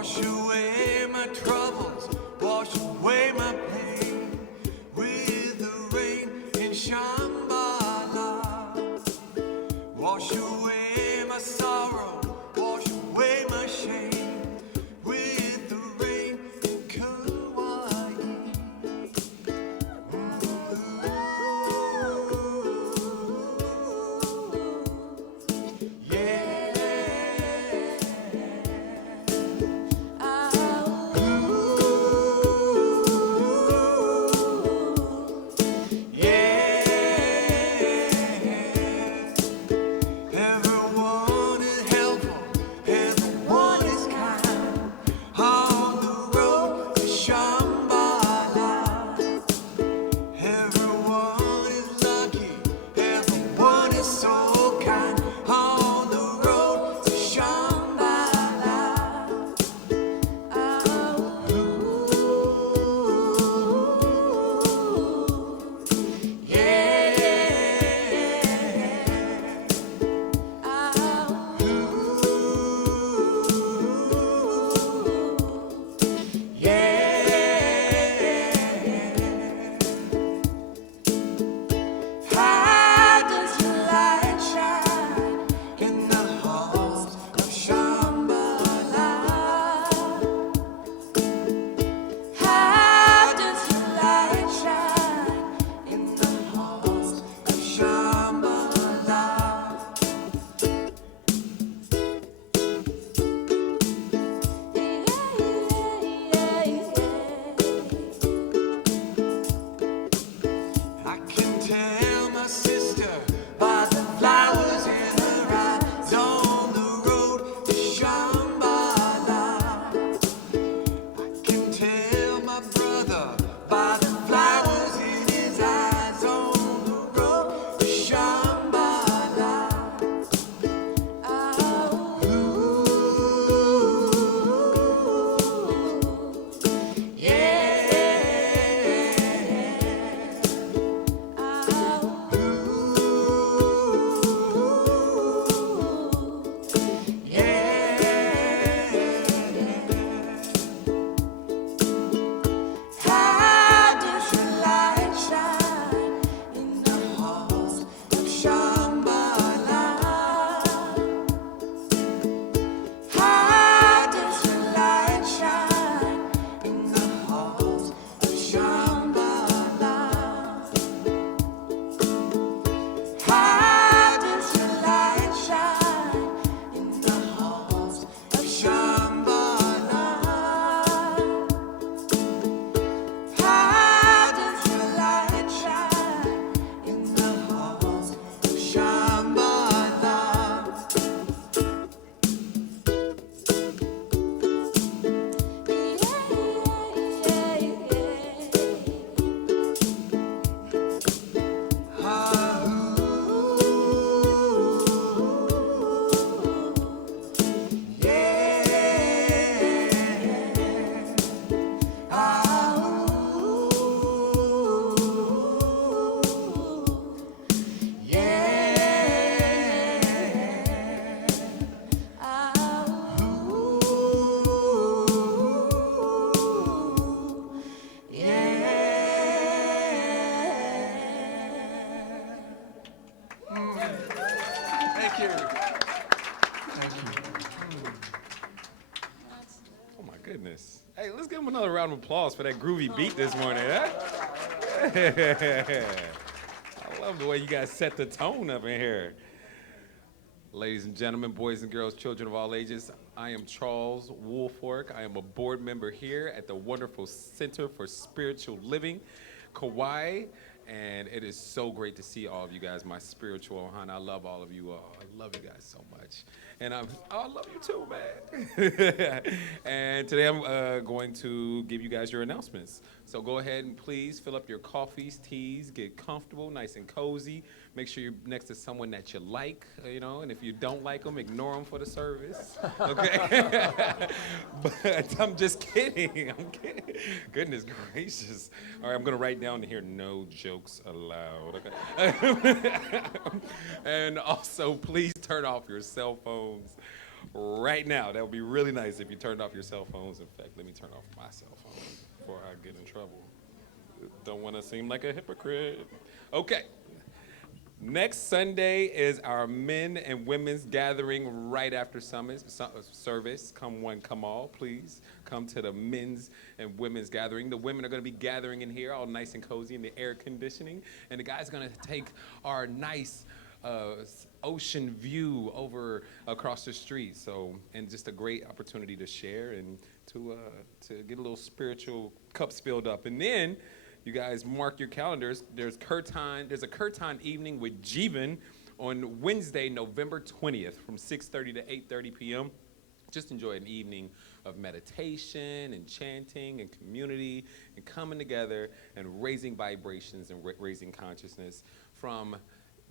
Wash away my troubles, wash away my pain with the rain in Shambhala. Wash away my sorrow, wash away my shame with the rain in Kaua'i. Everyone is helpful, everyone is kind on the road to Shambhala. Everyone is lucky, everyone is so kind on the road to Shambhala. How does your light shine in the halls of Shambhala? How does your light shine in the halls of Shambhala? I can tell my sister by the flowers in her eyes on the road to Shambhala. I can tell my brother by the flowers in his eyes on the road to Shambhala. How does your light shine in the halls of Shambhala? How does your light shine in the halls of Shambhala? How does your light shine in the halls of Shambhala? How does your light shine in the halls of Shambhala? Thank you. Thank you. Oh my goodness. Hey, let's give him another round of applause for that groovy beat this morning, huh? I love the way you guys set the tone up in here. Ladies and gentlemen, boys and girls, children of all ages, I am Charles Woolfork. I am a board member here at the wonderful Center for Spiritual Living, Kauai. And it is so great to see all of you guys, my spiritual ohana. I love all of you all. I love you guys so much. And I love you too, man. And today I'm going to give you guys your announcements. So go ahead and please fill up your coffees, teas, get comfortable, nice and cozy. Make sure you're next to someone that you like, and if you don't like them, ignore them for the service, okay? But I'm just kidding, I'm kidding. Goodness gracious. All right, I'm gonna write down here, no jokes allowed, okay? And also, please turn off your cell phones right now. That would be really nice if you turned off your cell phones. In fact, let me turn off my cell phone before I get in trouble. Don't want to seem like a hypocrite. Okay. Next Sunday is our men and women's gathering right after service. Come one, come all, please. Come to the men's and women's gathering. The women are going to be gathering in here, all nice and cozy in the air conditioning. And the guys are going to take our nice ocean view over across the street. So, and just a great opportunity to share and to get a little spiritual cups filled up. And then you guys mark your calendars. There's a Kirtan evening with Jeevan on Wednesday, November 20th from 6:30 to 8:30 p.m. Just enjoy an evening of meditation and chanting and community and coming together and raising vibrations and raising consciousness from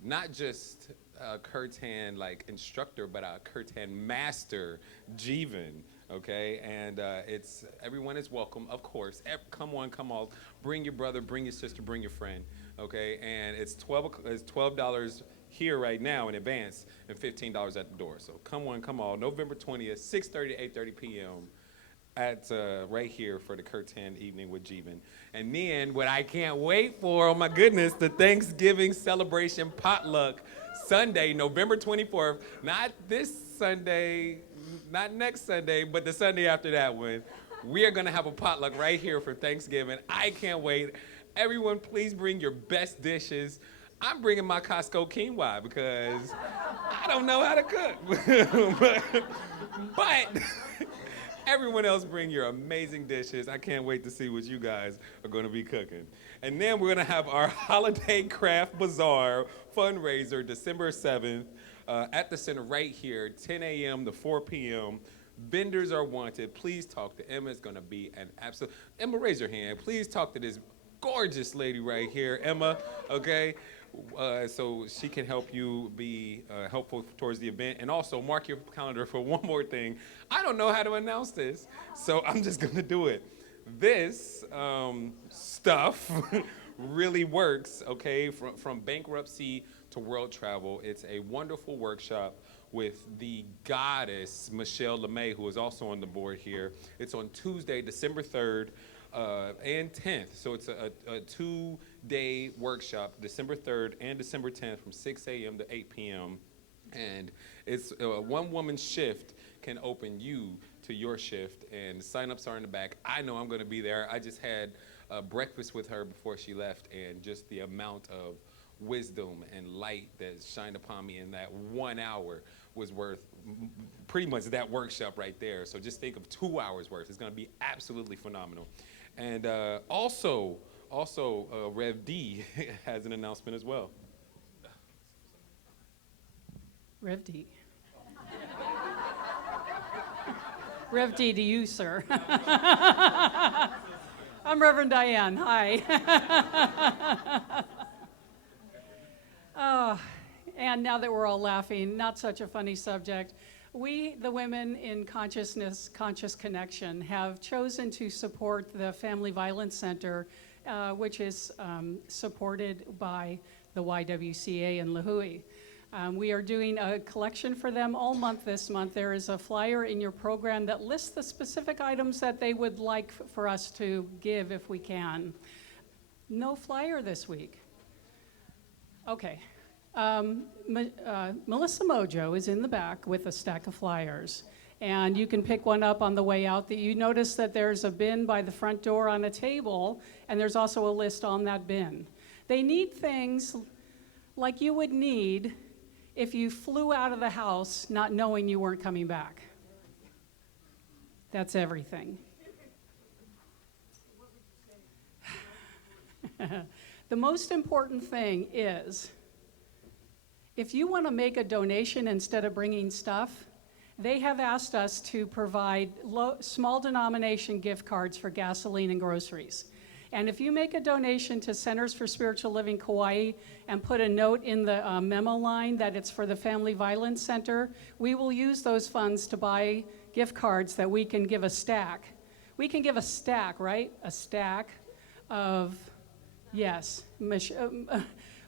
not just a Kirtan like instructor, but a Kirtan master, Jeevan. Okay, and everyone is welcome, of course. Come on, come all. Bring your brother, bring your sister, bring your friend. Okay, and it's $12 here right now in advance, and $15 at the door. So come on, come all. November 20th, 6:30 to 8:30 p.m. at right here for the Kirtan evening with Jeevan. And then what I can't wait for, oh my goodness, the Thanksgiving celebration potluck Sunday, November 24th. Not this Sunday. Not next Sunday, but the Sunday after that one. We are going to have a potluck right here for Thanksgiving. I can't wait. Everyone, please bring your best dishes. I'm bringing my Costco quinoa because I don't know how to cook. but everyone else bring your amazing dishes. I can't wait to see what you guys are going to be cooking. And then we're going to have our Holiday Craft Bazaar fundraiser December 7th. At the center right here, 10 a.m. to 4 p.m. Vendors are wanted. Please talk to Emma. It's going to be an absolute... Emma, raise your hand. Please talk to this gorgeous lady right here, Emma, okay? So she can help you be helpful towards the event. And also, mark your calendar for one more thing. I don't know how to announce this, so I'm just going to do it. This stuff really works, okay? From bankruptcy to world travel. It's a wonderful workshop with the goddess, Michelle LeMay, who is also on the board here. It's on Tuesday, December 3rd and 10th. So it's a 2-day workshop, December 3rd and December 10th from 6 a.m. to 8 p.m. And it's a one-woman shift can open you to your shift, and sign-ups are in the back. I know I'm going to be there. I just had breakfast with her before she left, and just the amount of wisdom and light that shined upon me in that 1 hour was worth pretty much that workshop right there. So just think of 2 hours worth. It's going to be absolutely phenomenal. And also, Rev D has an announcement as well. Rev D. Rev D to you, sir. I'm Reverend Diane. Hi. Oh, and now that we're all laughing, not such a funny subject. We, the women in Conscious Connection, have chosen to support the Family Violence Center, which is supported by the YWCA in Lihue. We are doing a collection for them all month this month. There is a flyer in your program that lists the specific items that they would like for us to give if we can. No flyer this week. Okay. Melissa Mojo is in the back with a stack of flyers, and you can pick one up on the way out. That you notice that there's a bin by the front door on a table, and there's also a list on that bin. They need things like you would need if you flew out of the house not knowing you weren't coming back. That's everything. The most important thing is, if you want to make a donation instead of bringing stuff, they have asked us to provide small denomination gift cards for gasoline and groceries. And if you make a donation to Centers for Spiritual Living Kauai and put a note in the memo line that it's for the Family Violence Center, we will use those funds to buy gift cards that we can give a stack. We can give a stack, right? A stack of, yes.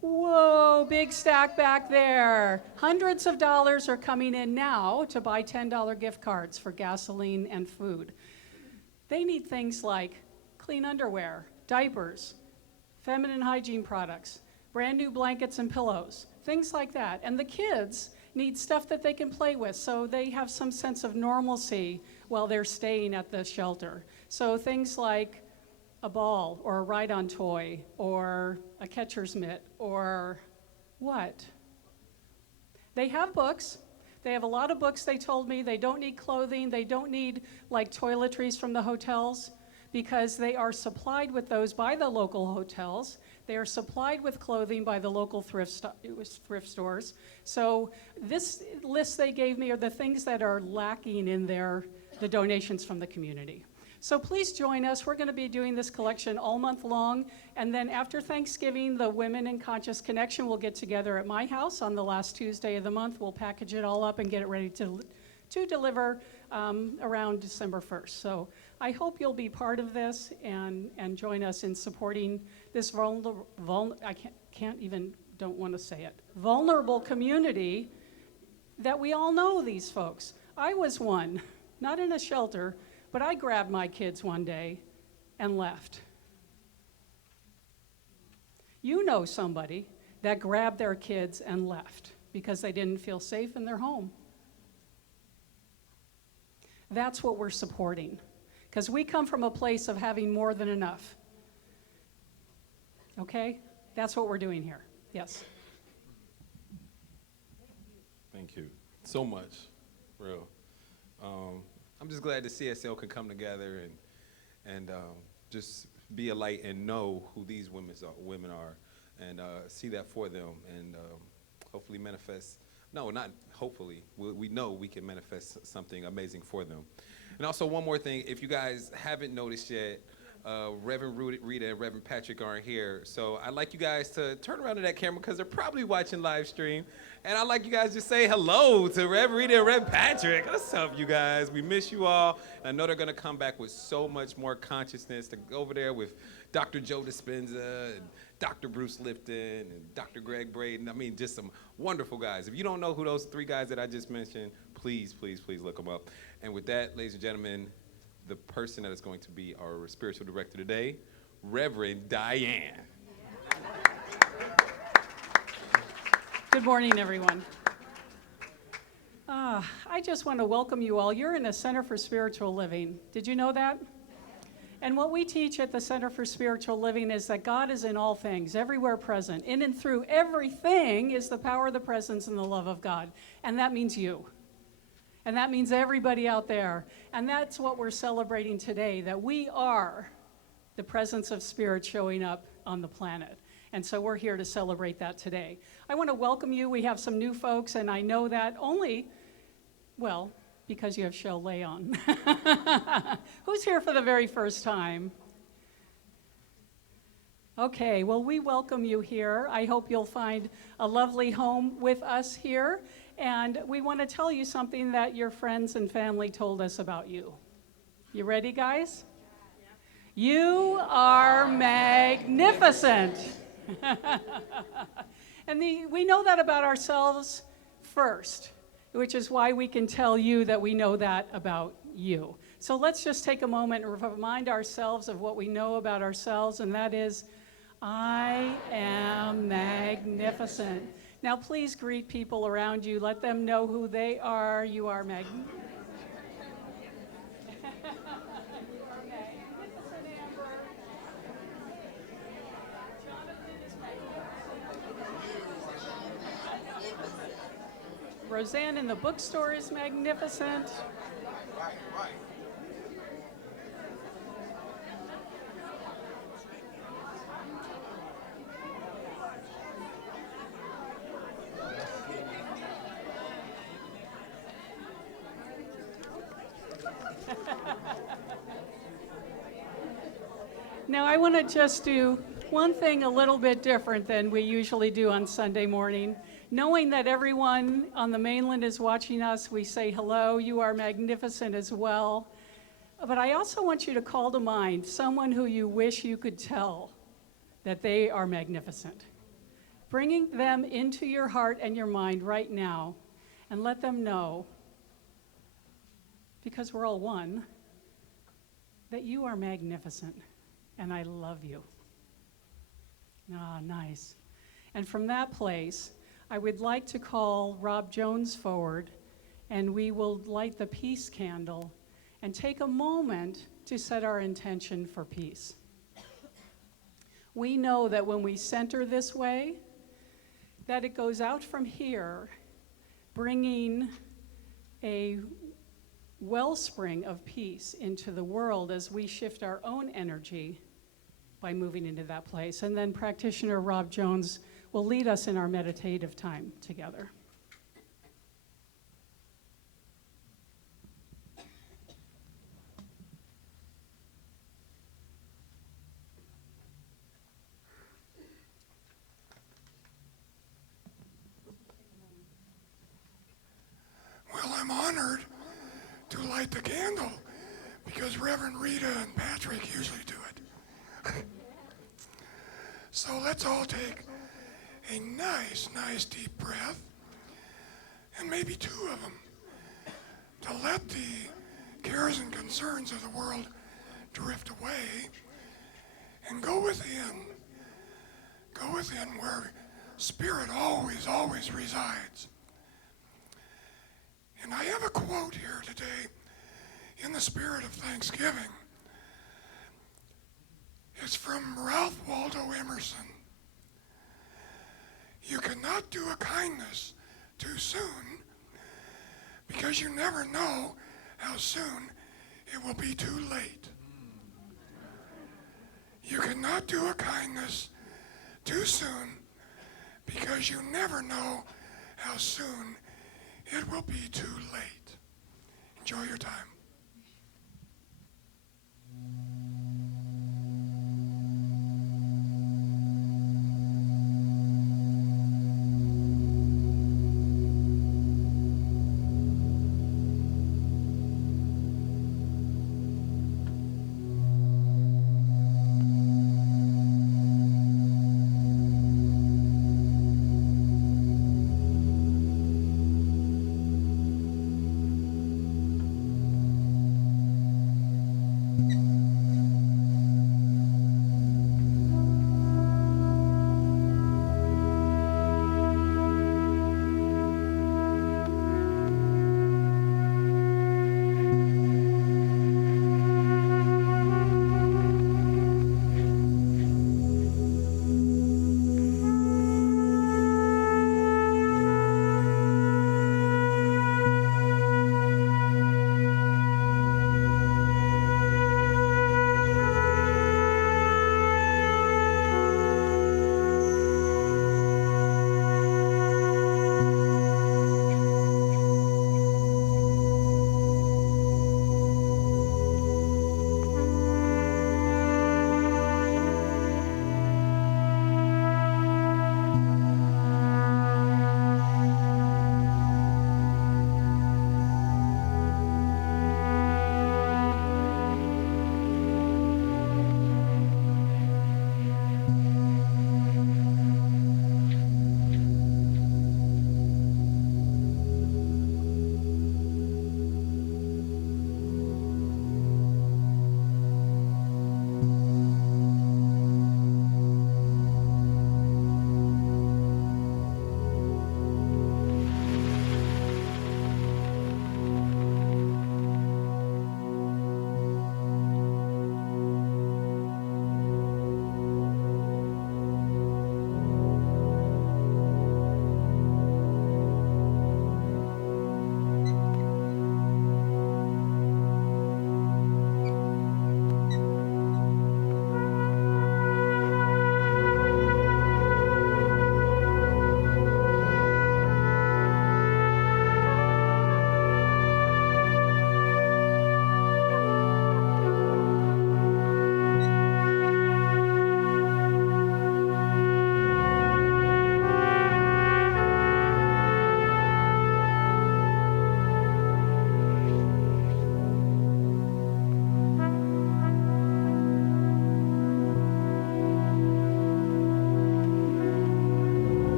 Whoa, big stack back there. Hundreds of dollars are coming in now to buy $10 gift cards for gasoline and food. They need things like clean underwear, diapers, feminine hygiene products, brand new blankets and pillows, things like that. And the kids need stuff that they can play with so they have some sense of normalcy while they're staying at the shelter. So things like a ball or a ride-on toy or a catcher's mitt or what? They have books. They have a lot of books, they told me. They don't need clothing. They don't need like toiletries from the hotels because they are supplied with those by the local hotels. They are supplied with clothing by the local thrift stores. So this list they gave me are the things that are lacking in the donations from the community. So please join us. We're going to be doing this collection all month long. And then after Thanksgiving, the Women in Conscious Connection will get together at my house on the last Tuesday of the month. We'll package it all up and get it ready to deliver around December 1st. So I hope you'll be part of this and join us in supporting this vulnerable community that we all know these folks. I was one, not in a shelter, but I grabbed my kids one day and left. You know somebody that grabbed their kids and left because they didn't feel safe in their home. That's what we're supporting, because we come from a place of having more than enough. Okay? That's what we're doing here. Yes. Thank you so much, real. I'm just glad the CSL can come together and just be a light and know who these women are and see that for them and hopefully manifest. No, not hopefully. We know we can manifest something amazing for them. And also one more thing, if you guys haven't noticed yet, Reverend Rita and Reverend Patrick aren't here. So I'd like you guys to turn around to that camera because they're probably watching live stream. And I'd like you guys to say hello to Reverend Rita and Reverend Patrick. What's up, you guys? We miss you all. And I know they're going to come back with so much more consciousness to go over there with Dr. Joe Dispenza and Dr. Bruce Lipton and Dr. Greg Braden. I mean, just some wonderful guys. If you don't know who those three guys that I just mentioned, please, please, please look them up. And with that, ladies and gentlemen, the person that is going to be our spiritual director today, Reverend Diane. Good morning, everyone. I just want to welcome you all. You're in a Center for Spiritual Living. Did you know that? And what we teach at the Center for Spiritual Living is that God is in all things, everywhere present. In and through everything is the power, the presence, and the love of God. And that means you. And that means everybody out there. And that's what we're celebrating today, that we are the presence of Spirit showing up on the planet. And so we're here to celebrate that today. I want to welcome you. We have some new folks, and I know that only, well, because you have Shell Leon. Who's here for the very first time? Okay, well, we welcome you here. I hope you'll find a lovely home with us here. And we want to tell you something that your friends and family told us about you. You ready, guys? You are magnificent. And we know that about ourselves first, which is why we can tell you that we know that about you. So let's just take a moment and remind ourselves of what we know about ourselves, and that is, I am magnificent. Now, please greet people around you. Let them know who they are. You are magnificent. Roseanne in the bookstore is magnificent. Now, I want to just do one thing a little bit different than we usually do on Sunday morning. Knowing that everyone on the mainland is watching us, we say hello. You are magnificent as well. But I also want you to call to mind someone who you wish you could tell that they are magnificent. bringing them into your heart and your mind right now, and let them know, because we're all one, that you are magnificent, and I love you. Ah, nice. And from that place, I would like to call Rob Jones forward, and we will light the peace candle and take a moment to set our intention for peace. We know that when we center this way, that it goes out from here, bringing a wellspring of peace into the world as we shift our own energy by moving into that place. And then practitioner Rob Jones will lead us in our meditative time together. Well, I'm honored to light the candle because Reverend Rita and Patrick usually do it. So let's all take a nice deep breath, and maybe two of them, to let the cares and concerns of the world drift away and go within where spirit always resides. And I have a quote here today in the spirit of Thanksgiving. It's from Ralph Waldo Emerson. You cannot do a kindness too soon because you never know how soon it will be too late. You cannot do a kindness too soon because you never know how soon it will be too late. Enjoy your time.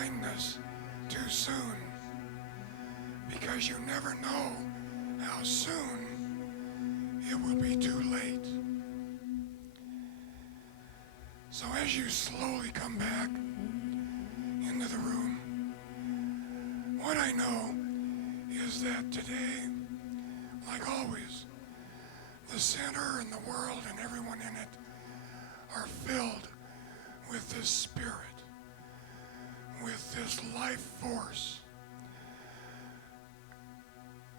kindness too soon, because you never know how soon it will be too late. So as you slowly come back into the room, what I know is that today, like always, the center and the world and everyone in it are filled with this spirit, with this life force.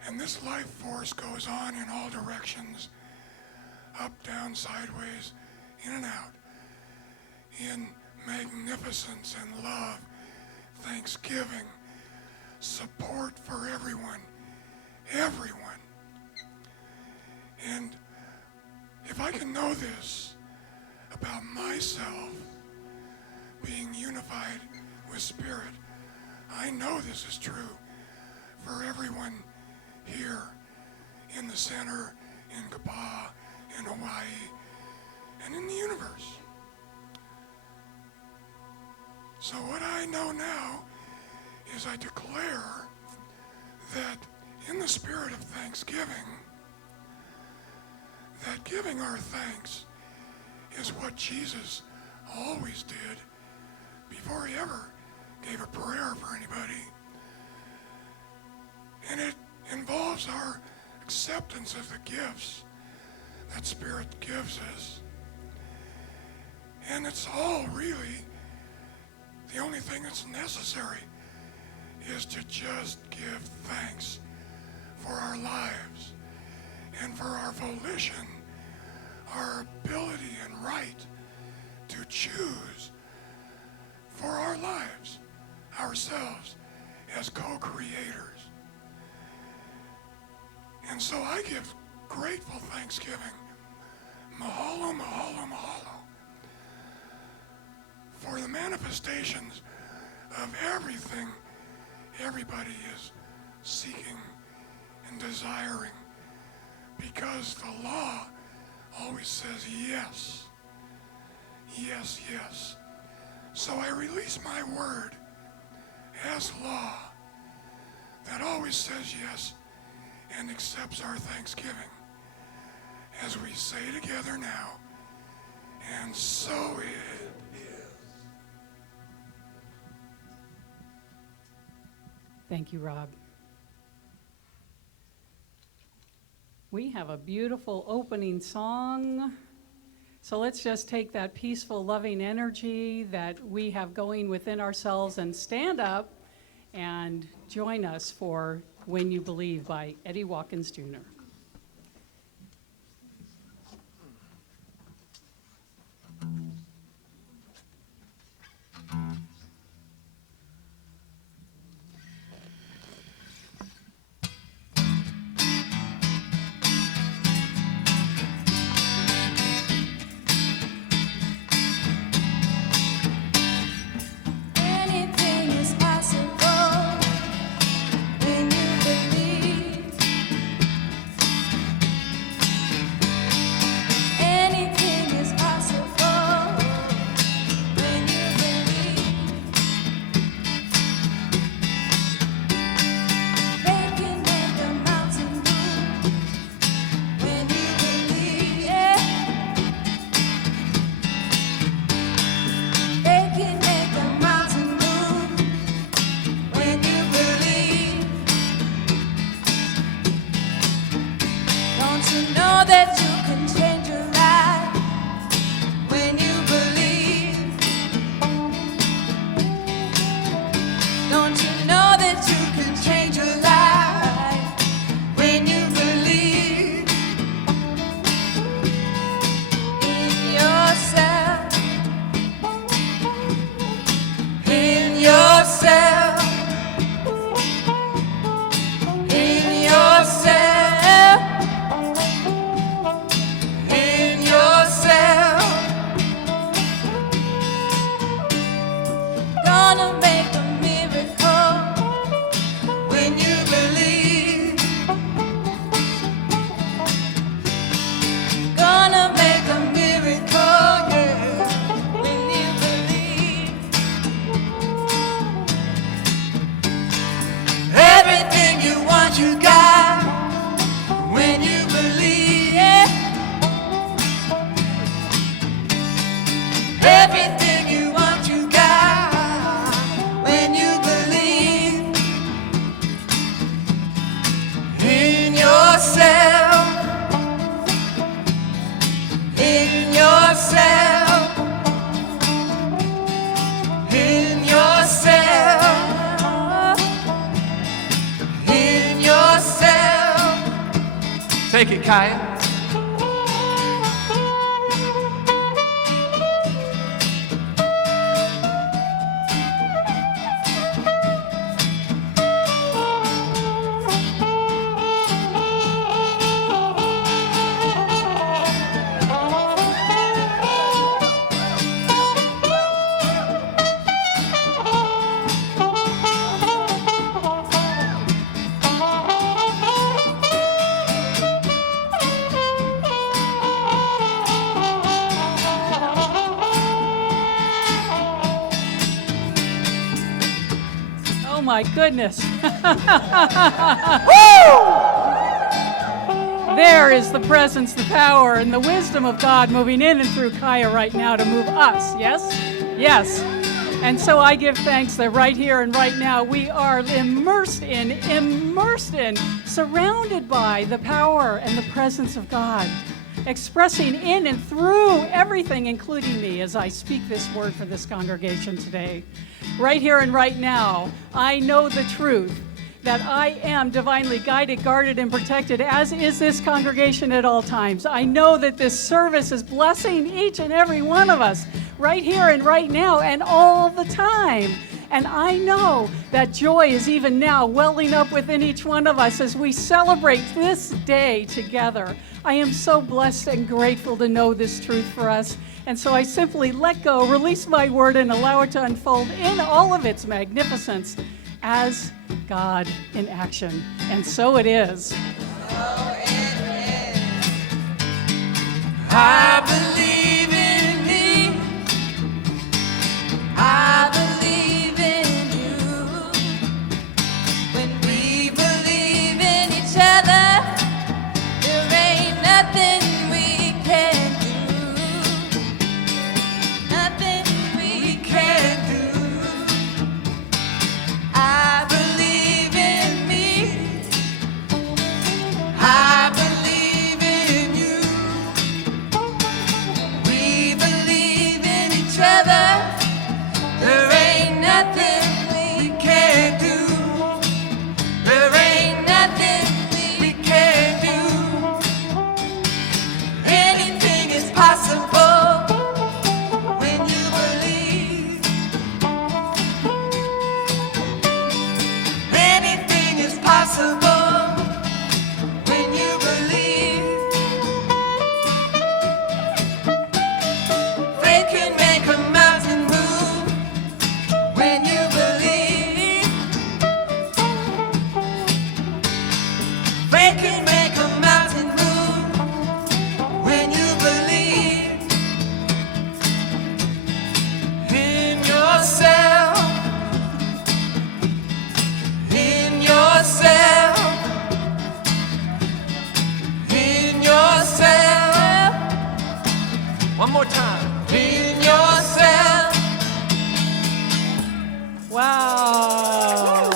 And this life force goes on in all directions, up, down, sideways, in and out, in magnificence and love, thanksgiving, support for everyone. And if I can know this about myself, being unified with Spirit, I know this is true for everyone here in the center, in Kauai, in Hawaii, and in the universe. So what I know now is I declare that in the spirit of thanksgiving, that giving our thanks is what Jesus always did before he ever gave a prayer for anybody. And it involves our acceptance of the gifts that Spirit gives us. And it's all really, the only thing that's necessary is to just give thanks for our lives and for our volition, our ability and right to choose for our lives, ourselves as co-creators. And so I give grateful thanksgiving, mahalo, mahalo, mahalo, for the manifestations of everything everybody is seeking and desiring, because the law always says yes, yes, yes. So I release my word as law that always says yes and accepts our thanksgiving, as we say together now, and so it is. Thank you, Rob. We have a beautiful opening song. So let's just take that peaceful, loving energy that we have going within ourselves and stand up and join us for When You Believe by Eddie Watkins Jr. Anything is possible when you believe. Take it, Kaya. Oh my goodness. There is the presence, the power, and the wisdom of God moving in and through Kaya right now to move us. Yes? Yes. And so I give thanks that right here and right now we are immersed in, surrounded by the power and the presence of God, expressing in and through everything, including me, as I speak this word for this congregation today. Right here and right now, I know the truth that I am divinely guided, guarded, and protected, as is this congregation at all times. I know that this service is blessing each and every one of us right here and right now and all the time. And I know that joy is even now welling up within each one of us as we celebrate this day together. I am so blessed and grateful to know this truth for us. And so I simply let go, release my word, and allow it to unfold in all of its magnificence as God in action. And so it is. I believe in me. I believe in you. When we believe in each other, there ain't nothing we can do. Nothing we can do. I believe in me. I believe in you. We believe in each other. There ain't nothing we can't do. There ain't nothing we can't do. Anything is possible when you believe. Anything is possible when you believe. Faith can make a mountain move when you believe. Faith can make a mountain move when you believe in yourself. In yourself. In yourself. One more time. In yourself. Wow.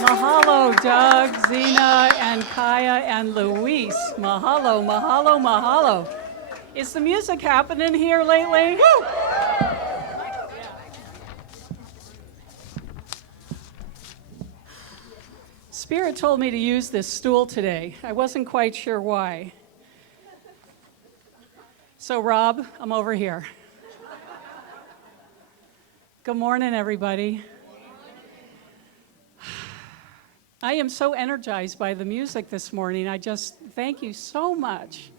Mahalo, Doug, Zena, and Kaya, and Luis. Mahalo, mahalo, mahalo. Is the music happening here lately? Woo! Spirit told me to use this stool today. I wasn't quite sure why. So, Rob, I'm over here. Good morning, everybody. I am so energized by the music this morning. I just thank you so much.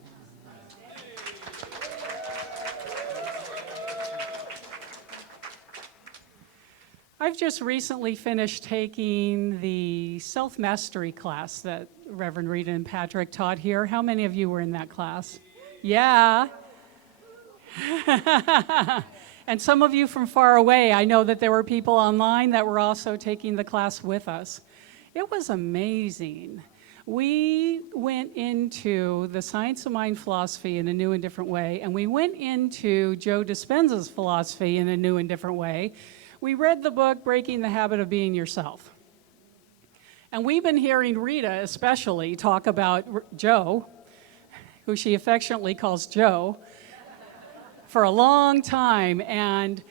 I've just recently finished taking the self-mastery class that Reverend Rita and Patrick taught here. How many of you were in that class? Yeah. And some of you from far away, I know that there were people online that were also taking the class with us. It was amazing. We went into the science of mind philosophy in a new and different way, and we went into Joe Dispenza's philosophy in a new and different way. We read the book, Breaking the Habit of Being Yourself. And we've been hearing Rita especially talk about Joe, who she affectionately calls Joe, for a long time. And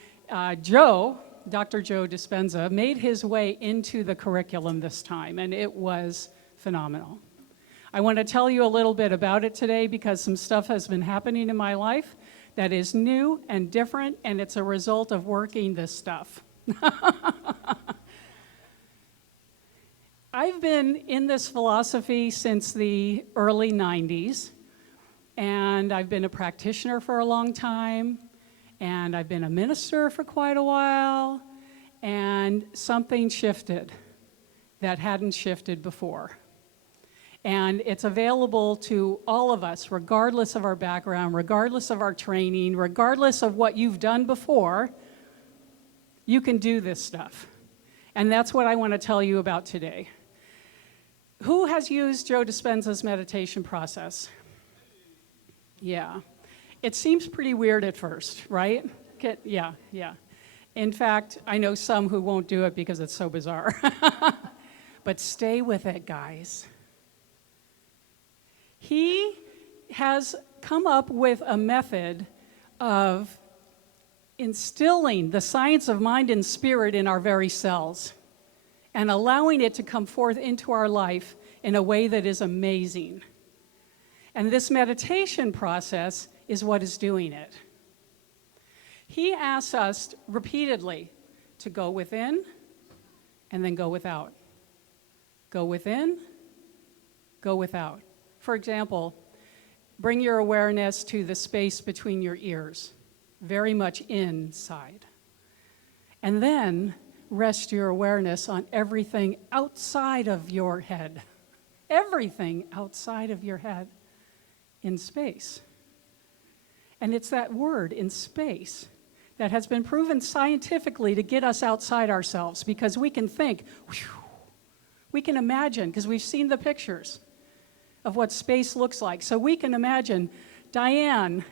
Joe, Dr. Joe Dispenza, made his way into the curriculum this time, and it was phenomenal. I want to tell you a little bit about it today because some stuff has been happening in my life that is new and different, and it's a result of working this stuff. I've been in this philosophy since the early 90s, and I've been a practitioner for a long time, and I've been a minister for quite a while, and something shifted that hadn't shifted before. And it's available to all of us, regardless of our background, regardless of our training, regardless of what you've done before, you can do this stuff. And that's what I want to tell you about today. Who has used Joe Dispenza's meditation process? Yeah. It seems pretty weird at first, right? Yeah. In fact, I know some who won't do it because it's so bizarre. But stay with it, guys. He has come up with a method of instilling the science of mind and spirit in our very cells and allowing it to come forth into our life in a way that is amazing. And this meditation process is what is doing it. He asks us repeatedly to go within and then go without. Go within, go without. For example, bring your awareness to the space between your ears, very much inside. And then rest your awareness on everything outside of your head. Everything outside of your head in space. And it's that word, in space, that has been proven scientifically to get us outside ourselves because we can think, whew, we can imagine, because we've seen the pictures of what space looks like. So we can imagine Diane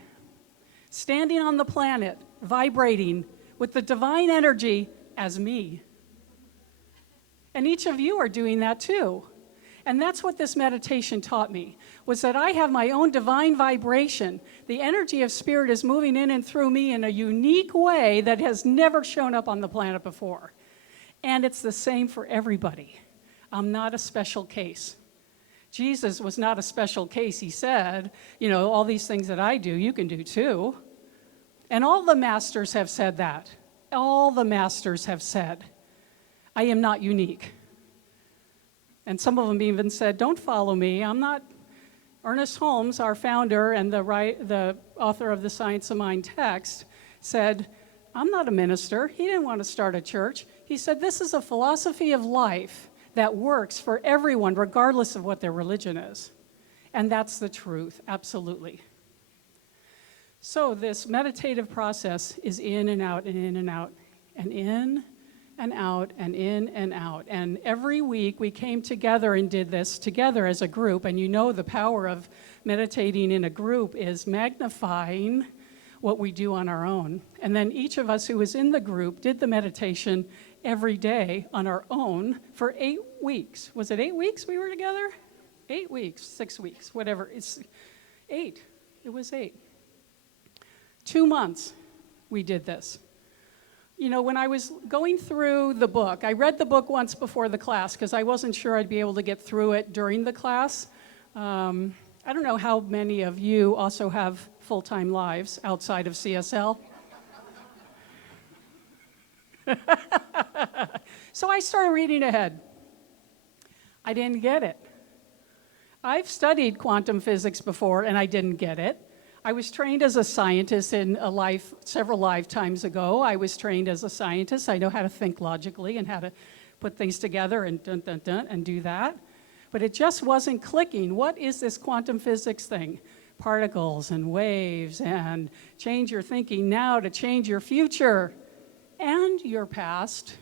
standing on the planet, vibrating with the divine energy as me. And each of you are doing that too. And that's what this meditation taught me, was that I have my own divine vibration. The energy of spirit is moving in and through me in a unique way that has never shown up on the planet before. And it's the same for everybody. I'm not a special case. Jesus was not a special case. He said, all these things that I do, you can do too. And all the masters have said that. All the masters have said, I am not unique. And some of them even said, don't follow me. I'm not. Ernest Holmes, our founder and the author of the Science of Mind text, said, I'm not a minister. He didn't want to start a church. He said, this is a philosophy of life that works for everyone, regardless of what their religion is. And that's the truth, absolutely. So this meditative process is in and out and in and out and in and out and in and out. And every week we came together and did this together as a group. And the power of meditating in a group is magnifying what we do on our own. And then each of us who was in the group did the meditation every day on our own for 8 weeks. Was it 8 weeks we were together? 8 weeks, 6 weeks, whatever. It's 8. It was 8. 2 months we did this. When I was going through the book, I read the book once before the class because I wasn't sure I'd be able to get through it during the class. I don't know how many of you also have full-time lives outside of CSL. So I started reading ahead. I didn't get it. I've studied quantum physics before, and I didn't get it. I was trained as a scientist in a life several lifetimes ago. I was trained as a scientist. I know how to think logically and how to put things together and and do that. But it just wasn't clicking. What is this quantum physics thing? Particles and waves and change your thinking now to change your future and your past.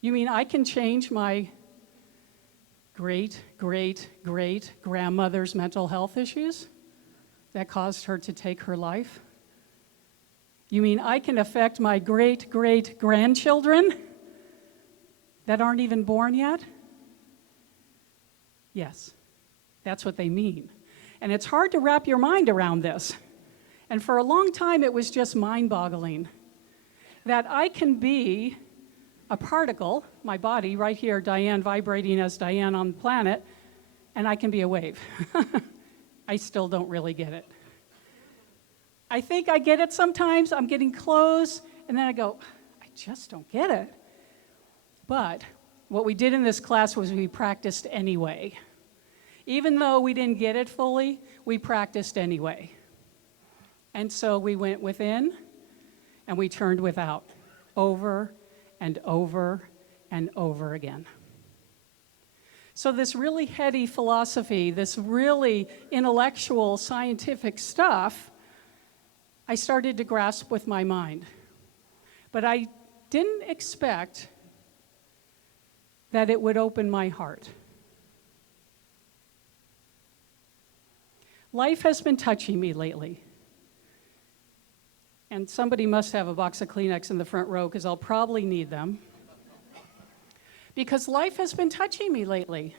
You mean I can change my great-great-great-grandmother's mental health issues that caused her to take her life? You mean I can affect my great-great-grandchildren that aren't even born yet? Yes, that's what they mean. And it's hard to wrap your mind around this. And for a long time, it was just mind-boggling that I can be a particle, my body right here, Diane vibrating as Diane on the planet, and I can be a wave. I still don't really get it. I think I get it sometimes. I'm getting close, and then I go, I just don't get it. But what we did in this class was we practiced anyway. Even though we didn't get it fully, we practiced anyway. And so we went within, and we turned without, over and over and over again. So this really heady philosophy, this really intellectual, scientific stuff, I started to grasp with my mind. But I didn't expect that it would open my heart. Life has been touching me lately. And somebody must have a box of Kleenex in the front row because I'll probably need them. Because life has been touching me lately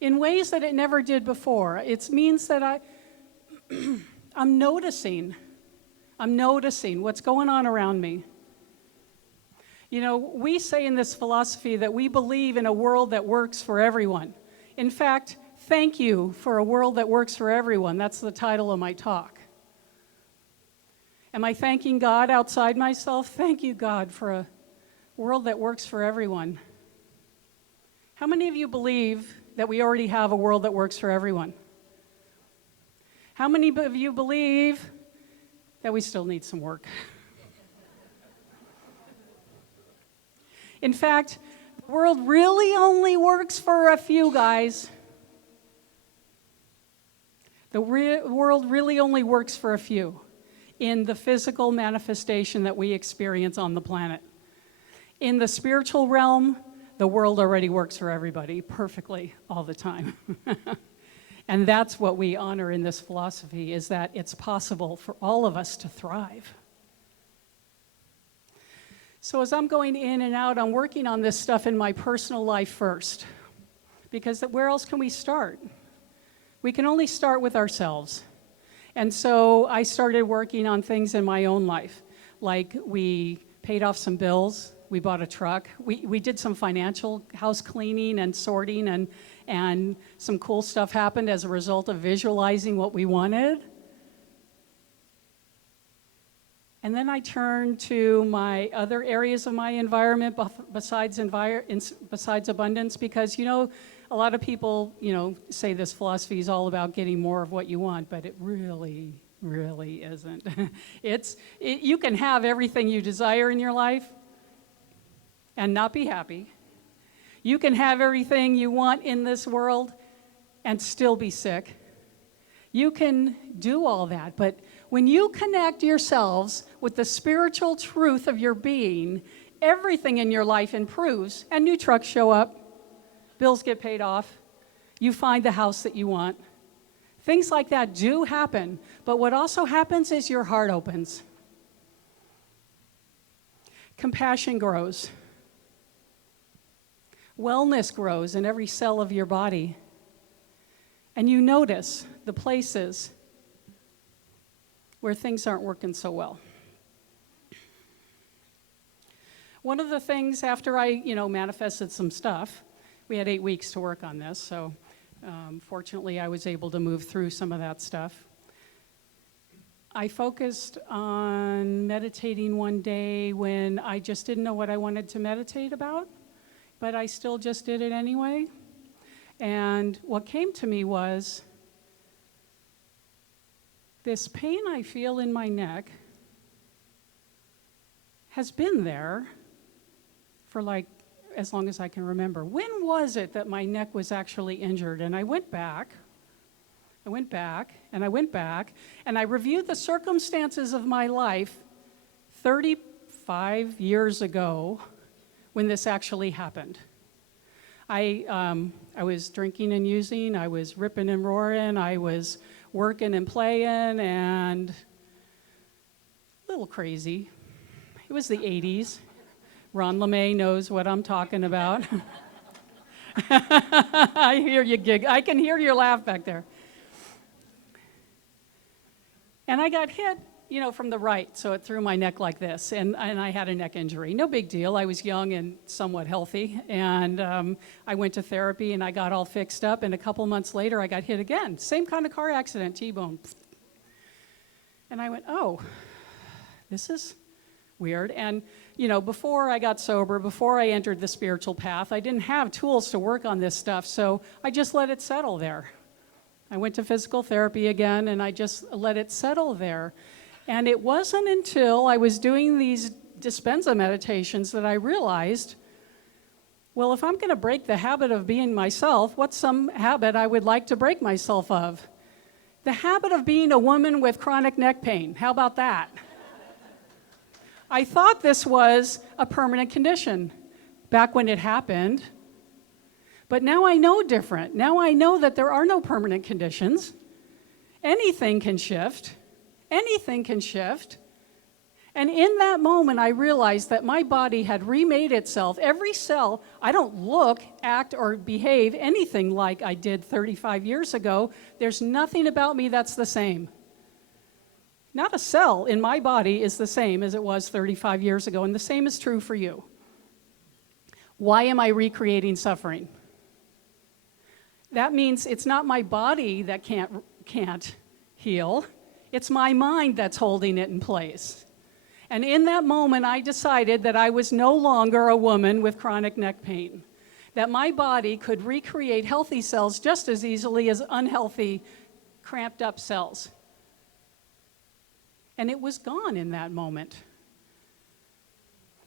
in ways that it never did before. It means that I'm noticing what's going on around me. You know, we say in this philosophy that we believe in a world that works for everyone. In fact, thank you for a world that works for everyone. That's the title of my talk. Am I thanking God outside myself? Thank you, God, for a world that works for everyone. How many of you believe that we already have a world that works for everyone? How many of you believe that we still need some work? In fact, the world really only works for a few, guys. The world really only works for a few in the physical manifestation that we experience on the planet. In the spiritual realm, the world already works for everybody perfectly all the time. And that's what we honor in this philosophy, is that it's possible for all of us to thrive. So as I'm going in and out, I'm working on this stuff in my personal life first. Because where else can we start? We can only start with ourselves. And so I started working on things in my own life. Like we paid off some bills, we bought a truck, we did some financial house cleaning and sorting, and some cool stuff happened as a result of visualizing what we wanted. And then I turned to my other areas of my environment besides abundance, because, you know, a lot of people, you know, say this philosophy is all about getting more of what you want, but it really, really isn't. You can have everything you desire in your life and not be happy. You can have everything you want in this world and still be sick. You can do all that, but when you connect yourselves with the spiritual truth of your being, everything in your life improves, and new trucks show up, bills get paid off, you find the house that you want. Things like that do happen, but what also happens is your heart opens. Compassion grows. Wellness grows in every cell of your body. And you notice the places where things aren't working so well. One of the things after I, manifested some stuff, we had 8 weeks to work on this, so fortunately I was able to move through some of that stuff. I focused on meditating one day when I just didn't know what I wanted to meditate about, but I still just did it anyway. And what came to me was this pain I feel in my neck has been there for as long as I can remember. When was it that my neck was actually injured? And I went back, and I reviewed the circumstances of my life 35 years ago when this actually happened. I was drinking and using, I was ripping and roaring, I was working and playing, and a little crazy. It was the 80s. Ron LeMay knows what I'm talking about. I hear you gig. I can hear your laugh back there. And I got hit from the right, so it threw my neck like this, and I had a neck injury. No big deal. I was young and somewhat healthy, and I went to therapy, and I got all fixed up, and a couple months later, I got hit again. Same kind of car accident, T-bone. And I went, oh, this is weird. And, before I got sober, before I entered the spiritual path, I didn't have tools to work on this stuff, so I just let it settle there. I went to physical therapy again, and I just let it settle there. And it wasn't until I was doing these Dispenza meditations that I realized, well, if I'm going to break the habit of being myself, what's some habit I would like to break myself of? The habit of being a woman with chronic neck pain. How about that? I thought this was a permanent condition back when it happened. But now I know different. Now I know that there are no permanent conditions. Anything can shift. Anything can shift. And in that moment, I realized that my body had remade itself. Every cell, I don't look, act, or behave anything like I did 35 years ago. There's nothing about me that's the same. Not a cell in my body is the same as it was 35 years ago, and the same is true for you. Why am I recreating suffering? That means it's not my body that can't heal. It's my mind that's holding it in place. And in that moment, I decided that I was no longer a woman with chronic neck pain, that my body could recreate healthy cells just as easily as unhealthy, cramped up cells. And it was gone in that moment.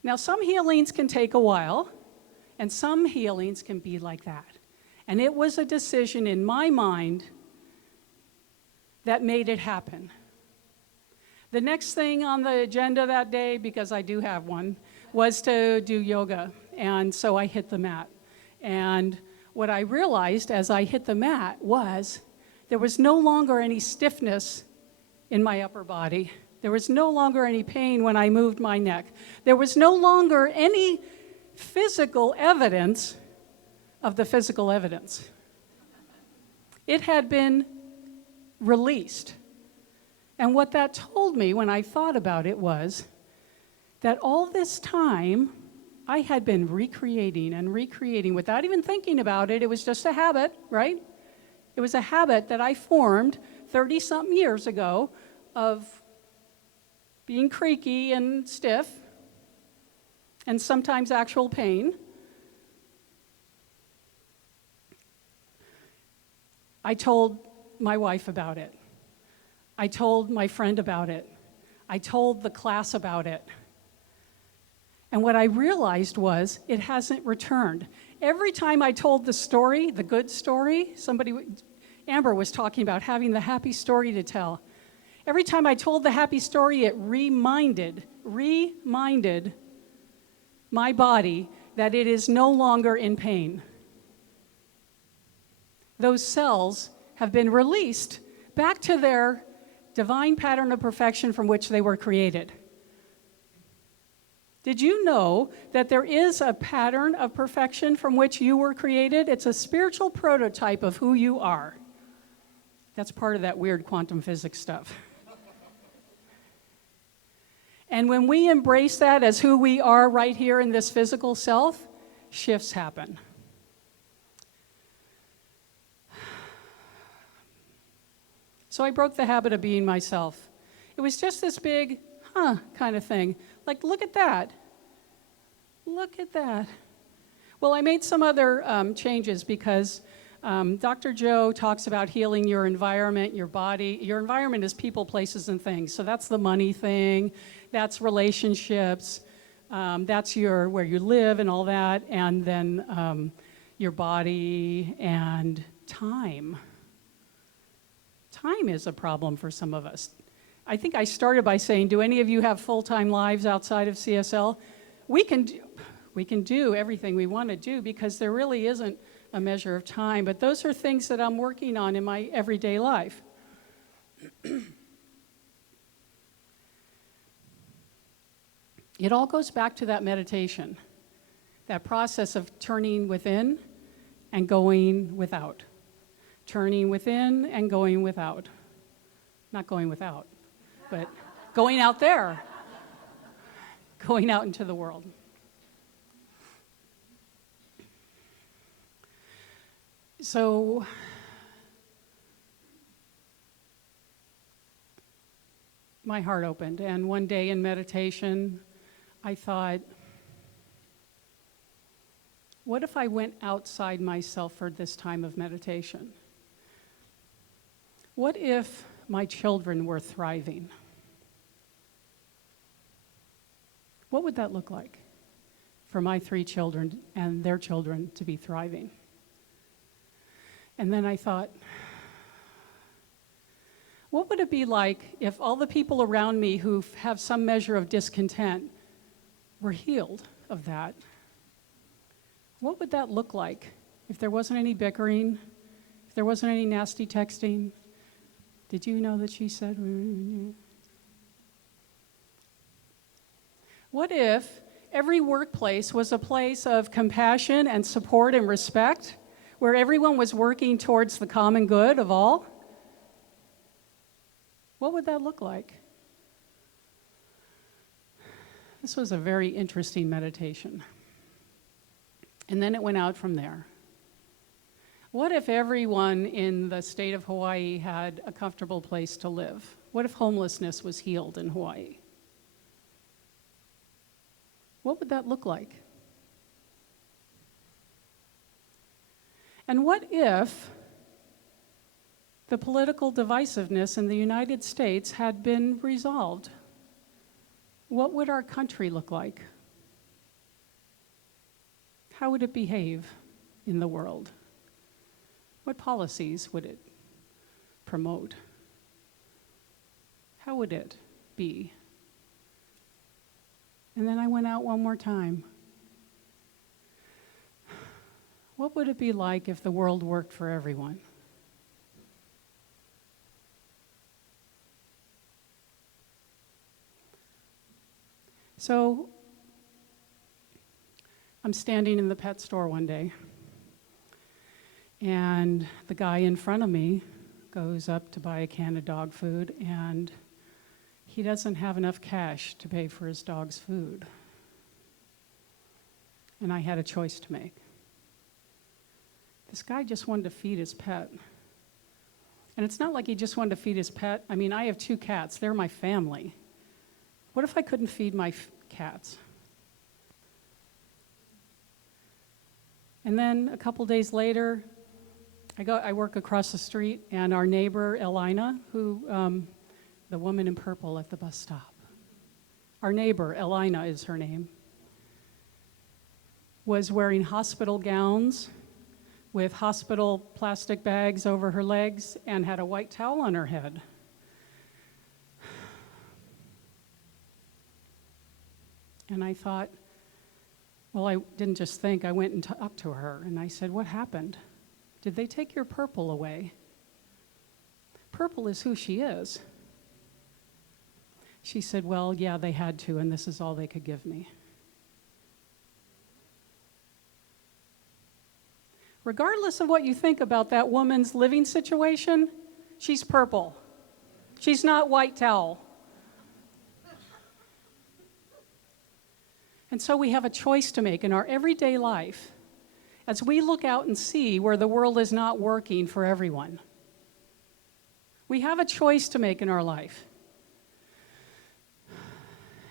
Now, some healings can take a while, and some healings can be like that. And it was a decision in my mind that made it happen. The next thing on the agenda that day, because I do have one, was to do yoga. And so I hit the mat. And what I realized as I hit the mat was there was no longer any stiffness in my upper body. There was no longer any pain when I moved my neck. There was no longer any physical evidence of the physical evidence. It had been released. And what that told me when I thought about it was that all this time I had been recreating and recreating without even thinking about it. It was just a habit, right? It was a habit that I formed 30-something years ago of being creaky and stiff and sometimes actual pain. I told my wife about it. I told my friend about it. I told the class about it. And what I realized was it hasn't returned. Every time I told the story, the good story, Amber was talking about having the happy story to tell. Every time I told the happy story, it reminded my body that it is no longer in pain. Those cells have been released back to their divine pattern of perfection from which they were created. Did you know that there is a pattern of perfection from which you were created? It's a spiritual prototype of who you are. That's part of that weird quantum physics stuff. And when we embrace that as who we are right here in this physical self, shifts happen. So I broke the habit of being myself. It was just this big, kind of thing. Like, look at that. Look at that. Well, I made some other changes because Dr. Joe talks about healing your environment, your body. Your environment is people, places, and things. So that's the money thing. That's relationships. That's where you live and all that. And then your body and time. Time is a problem for some of us. I think I started by saying, do any of you have full-time lives outside of CSL? We can do everything we want to do because there really isn't a measure of time, but those are things that I'm working on in my everyday life. It all goes back to that meditation, that process of turning within and going without. Turning within and going without. Not going without, but going out there, going out into the world. So my heart opened, and one day in meditation, I thought, what if I went outside myself for this time of meditation? What if my children were thriving? What would that look like for my 3 children and their children to be thriving? And then I thought, what would it be like if all the people around me who have some measure of discontent were healed of that? What would that look like if there wasn't any bickering, if there wasn't any nasty texting? Did you know that she said? What if every workplace was a place of compassion and support and respect, where everyone was working towards the common good of all? What would that look like? This was a very interesting meditation. And then it went out from there. What if everyone in the state of Hawaii had a comfortable place to live? What if homelessness was healed in Hawaii? What would that look like? And what if the political divisiveness in the United States had been resolved? What would our country look like? How would it behave in the world? What policies would it promote? How would it be? And then I went out one more time. What would it be like if the world worked for everyone? So I'm standing in the pet store one day, and the guy in front of me goes up to buy a can of dog food, and he doesn't have enough cash to pay for his dog's food. And I had a choice to make. This guy just wanted to feed his pet. And it's not like he just wanted to feed his pet. I mean, I have 2 cats. They're my family. What if I couldn't feed my cats? And then a couple days later, I work across the street, and our neighbor, Elina, the woman in purple at the bus stop. Our neighbor, Elina is her name, was wearing hospital gowns with hospital plastic bags over her legs and had a white towel on her head. And I thought, well, I didn't just think, I went and talked to her, and I said, what happened? Did they take your purple away? Purple is who she is. She said, well, yeah, they had to, and this is all they could give me. Regardless of what you think about that woman's living situation, she's purple. She's not white towel. And so we have a choice to make in our everyday life as we look out and see where the world is not working for everyone. We have a choice to make in our life.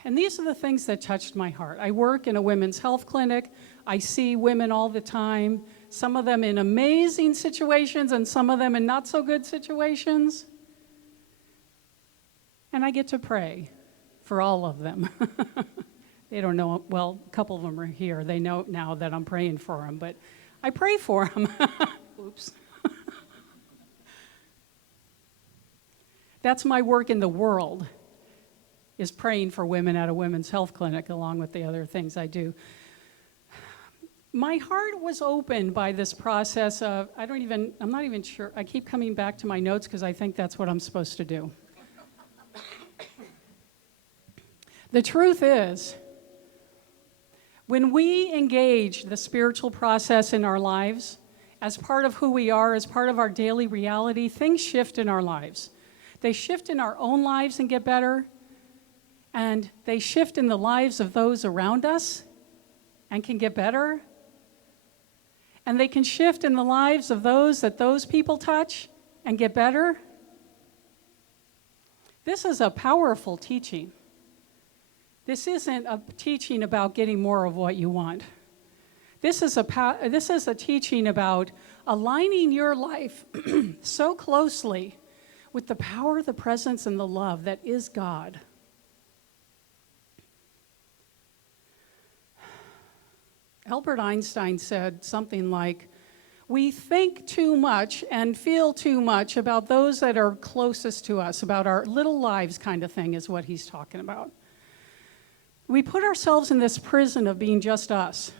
And these are the things that touched my heart. I work in a women's health clinic. I see women all the time, some of them in amazing situations and some of them in not so good situations. And I get to pray for all of them. They don't know, well, a couple of them are here. They know now that I'm praying for them, but I pray for them. Oops. That's my work in the world, is praying for women at a women's health clinic along with the other things I do. My heart was opened by this process of, I'm not even sure, I keep coming back to my notes because I think that's what I'm supposed to do. The truth is, when we engage the spiritual process in our lives, as part of who we are, as part of our daily reality, things shift in our lives. They shift in our own lives and get better, and they shift in the lives of those around us and can get better, and they can shift in the lives of those that those people touch and get better, this is a powerful teaching. This isn't a teaching about getting more of what you want. This is a teaching about aligning your life so closely with the power, the presence, and the love that is God. Albert Einstein said something like, we think too much and feel too much about those that are closest to us, about our little lives kind of thing is what he's talking about. We put ourselves in this prison of being just us.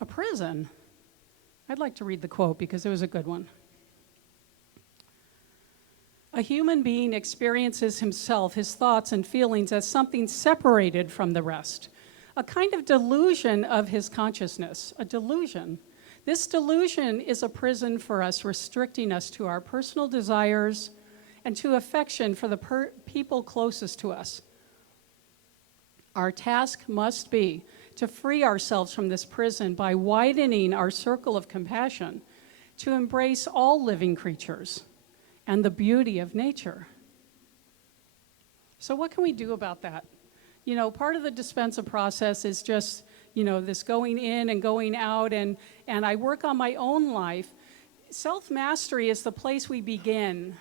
A prison? I'd like to read the quote because it was a good one. A human being experiences himself, his thoughts and feelings as something separated from the rest. A kind of delusion of his consciousness, a delusion. This delusion is a prison for us, restricting us to our personal desires and to affection for the people closest to us. Our task must be to free ourselves from this prison by widening our circle of compassion to embrace all living creatures and the beauty of nature. So what can we do about that? You know, part of the dispensa process is just, this going in and going out, and I work on my own life. Self-mastery is the place we begin.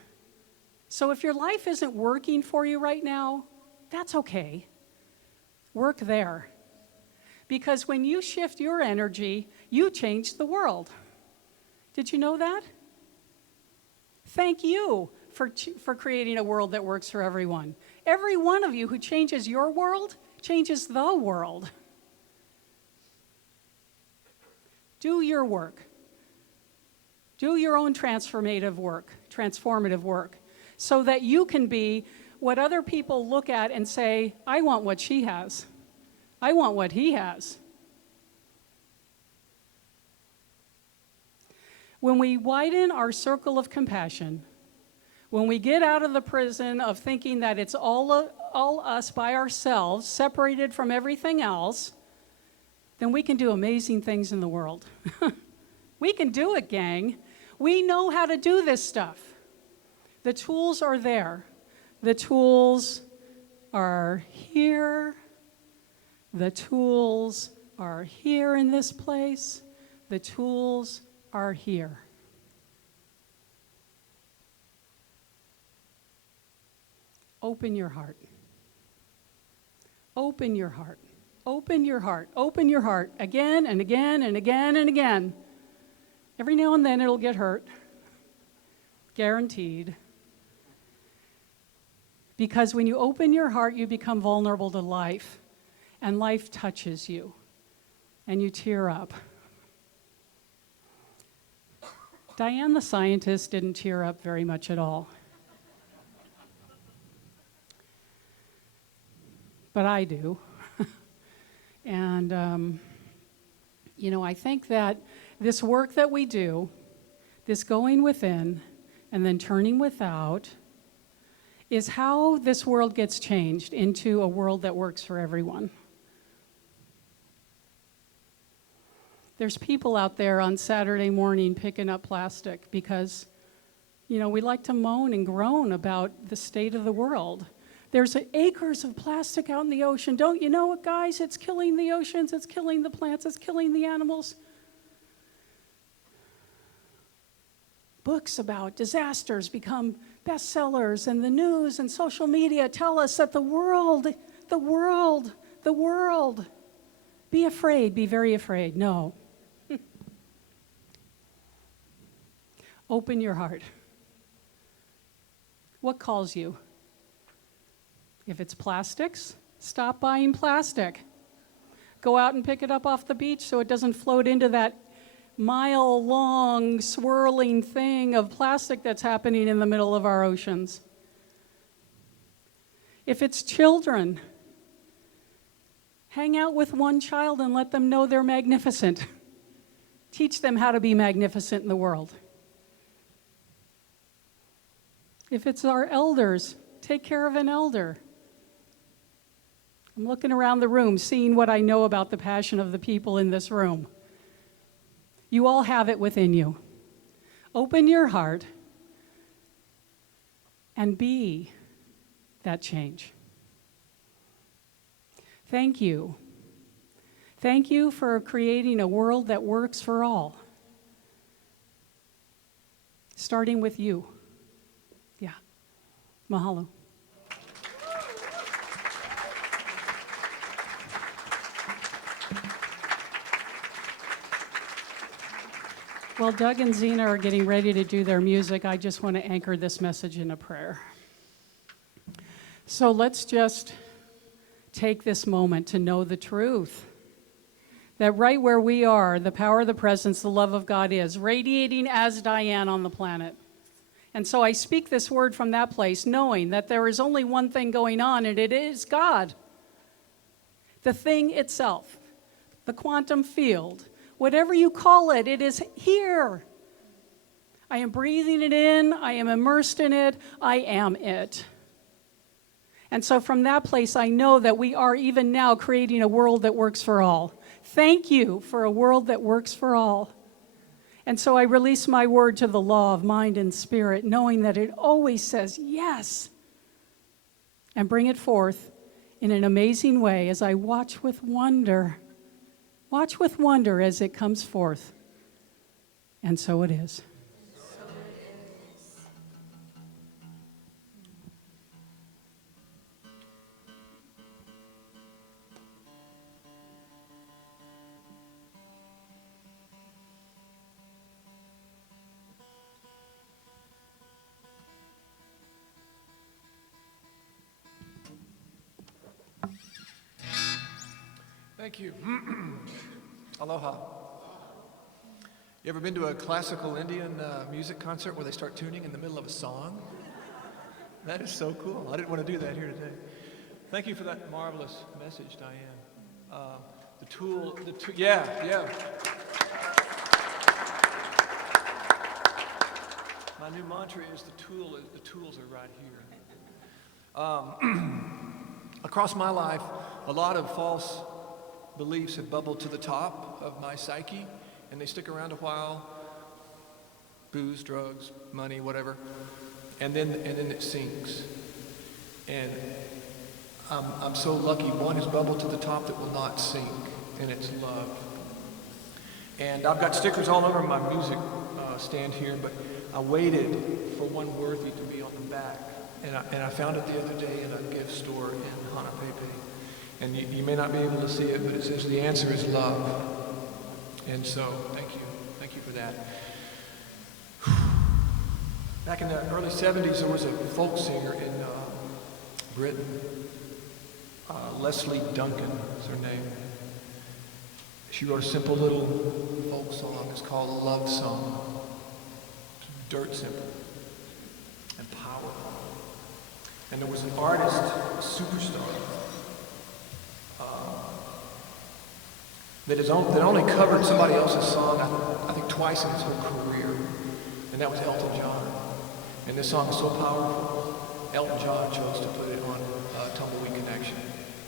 So if your life isn't working for you right now, that's okay. Work there. Because when you shift your energy, you change the world. Did you know that? Thank you for creating a world that works for everyone. Every one of you who changes your world changes the world. Do your work. Do your own transformative work, so that you can be what other people look at and say, I want what she has. I want what he has. When we widen our circle of compassion, when we get out of the prison of thinking that it's all us by ourselves, separated from everything else, then we can do amazing things in the world. We can do it, gang. We know how to do this stuff. The tools are there. The tools are here. The tools are here in this place. The tools are here. Open your heart. Open your heart. Open your heart. Open your heart again and again and again and again. Every now and then it'll get hurt. Guaranteed. Because when you open your heart, you become vulnerable to life, and life touches you, and you tear up. Diane the scientist didn't tear up very much at all. But I do. And, I think that this work that we do, this going within and then turning without, is how this world gets changed into a world that works for everyone. There's people out there on Saturday morning picking up plastic because, we like to moan and groan about the state of the world. There's acres of plastic out in the ocean. Don't you know it, guys? It's killing the oceans, it's killing the plants, it's killing the animals. Books about disasters become bestsellers, and the news and social media tell us that the world, be afraid, be very afraid. No. Open your heart. What calls you? If it's plastics, stop buying plastic. Go out and pick it up off the beach so it doesn't float into that mile-long swirling thing of plastic that's happening in the middle of our oceans. If it's children, hang out with one child and let them know they're magnificent. Teach them how to be magnificent in the world. If it's our elders, take care of an elder. I'm looking around the room, seeing what I know about the passion of the people in this room. You all have it within you. Open your heart and be that change. Thank you. Thank you for creating a world that works for all. Starting with you. Yeah. Mahalo. While Doug and Zena are getting ready to do their music, I just want to anchor this message in a prayer. So let's just take this moment to know the truth. That right where we are, the power, the presence, the love of God is, radiating as Diane on the planet. And so I speak this word from that place, knowing that there is only one thing going on, and it is God. The thing itself, the quantum field, whatever you call it, it is here. I am breathing it in. I am immersed in it. I am it. And so from that place, I know that we are even now creating a world that works for all. Thank you for a world that works for all. And so I release my word to the law of mind and spirit, knowing that it always says yes. And bring it forth in an amazing way as I watch with wonder. Watch with wonder as it comes forth. And so it is. Thank you. Aloha. You ever been to a classical Indian music concert where they start tuning in the middle of a song? That is so cool. I didn't want to do that here today. Thank you for that marvelous message, Diane. Yeah. My new mantra is the tools are right here. Across my life, a lot of false beliefs have bubbled to the top of my psyche, and they stick around a while. Booze, drugs, money, whatever, and then it sinks. And I'm so lucky. One has bubbled to the top that will not sink, and it's love. And I've got stickers all over my music stand here, but I waited for one worthy to be on the back, and I found it the other day in a gift store in Hanapepe. And you may not be able to see it, but it says the answer is love. And so, thank you for that. Back in the early 70s, there was a folk singer in Britain. Leslie Duncan is her name. She wrote a simple little folk song. It's called a love song. It's dirt simple and powerful. And there was an artist, a superstar, that only covered somebody else's song, I think twice in his whole career, and that was Elton John. And this song is so powerful, Elton John chose to put it on Tumbleweed Connection.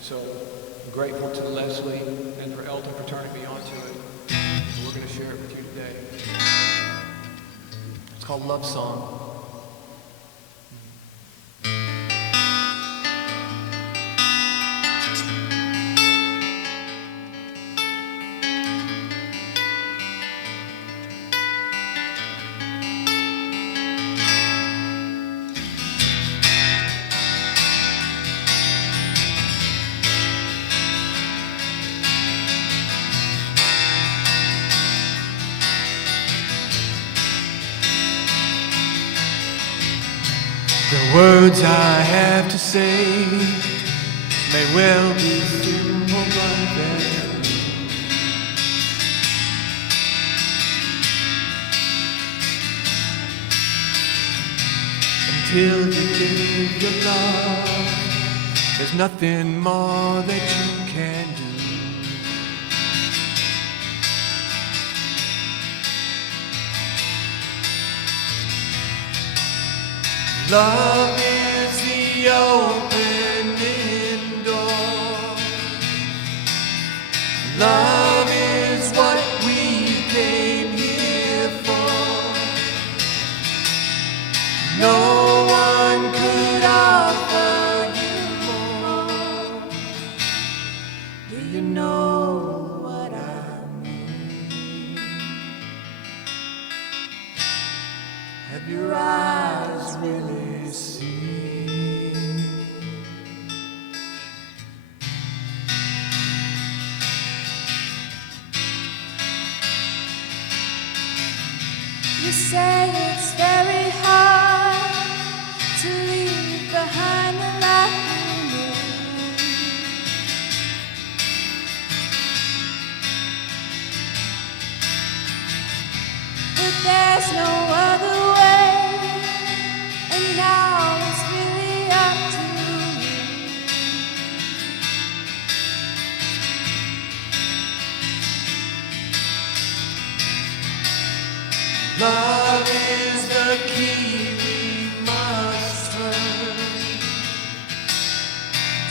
So I'm grateful to Leslie and for Elton for turning me on to it. And we're going to share it with you today. It's called Love Song. The words I have to say may well be simple, but they're true. Until you give your love, there's nothing more that you can do. Love is the opening door say it's very hard to leave behind the life you knew. But there's no other way, and now it's really up to you. Love is the key we must turn.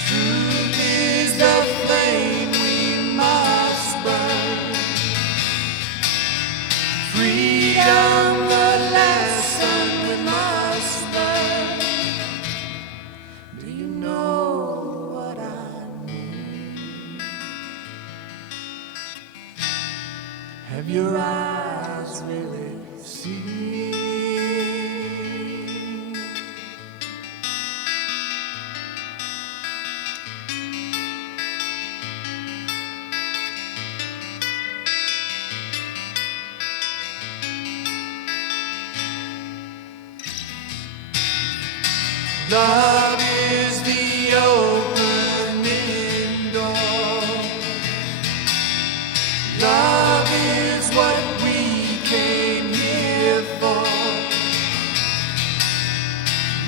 Truth is the flame we must burn. Freedom, the lesson we must learn. Do you know what I mean? Have your eyes really seen? Love is the opening door. Love is what we came here for.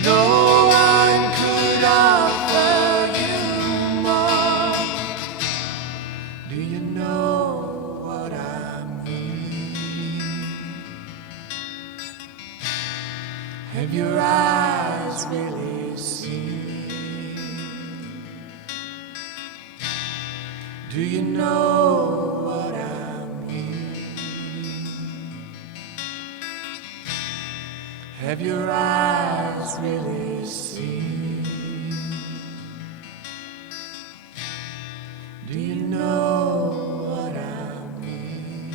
No one could offer you more. Do you know what I mean? Have your eyes really seen? Do you know what I mean? Have your eyes really seen? Do you know what I mean?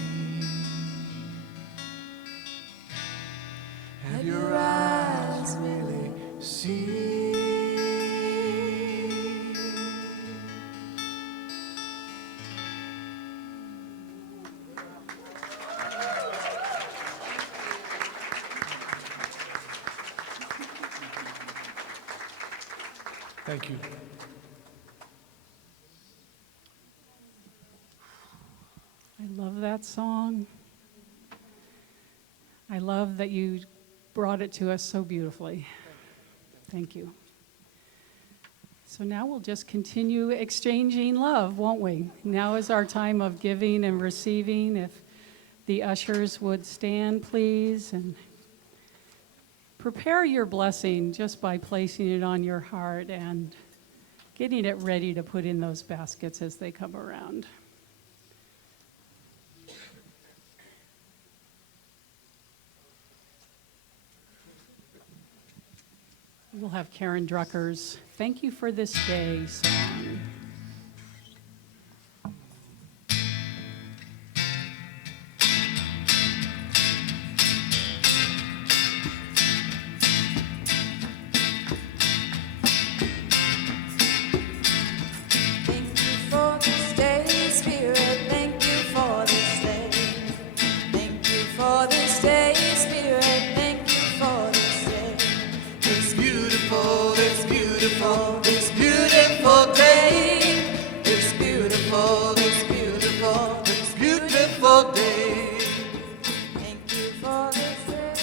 Have your eyes really seen? Thank you. I love that song. I love that you brought it to us so beautifully. Thank you. So now we'll just continue exchanging love, won't we? Now is our time of giving and receiving. If the ushers would stand, please, and prepare your blessing just by placing it on your heart and getting it ready to put in those baskets as they come around. We'll have Karen Drucker's "Thank You for This Day" song. Thank you for this day, Spirit. Thank you for this day. Thank you for this day, Spirit. Thank you for this day. This beautiful, this beautiful, this beautiful day. This beautiful, this beautiful, this beautiful day. Thank you for this day,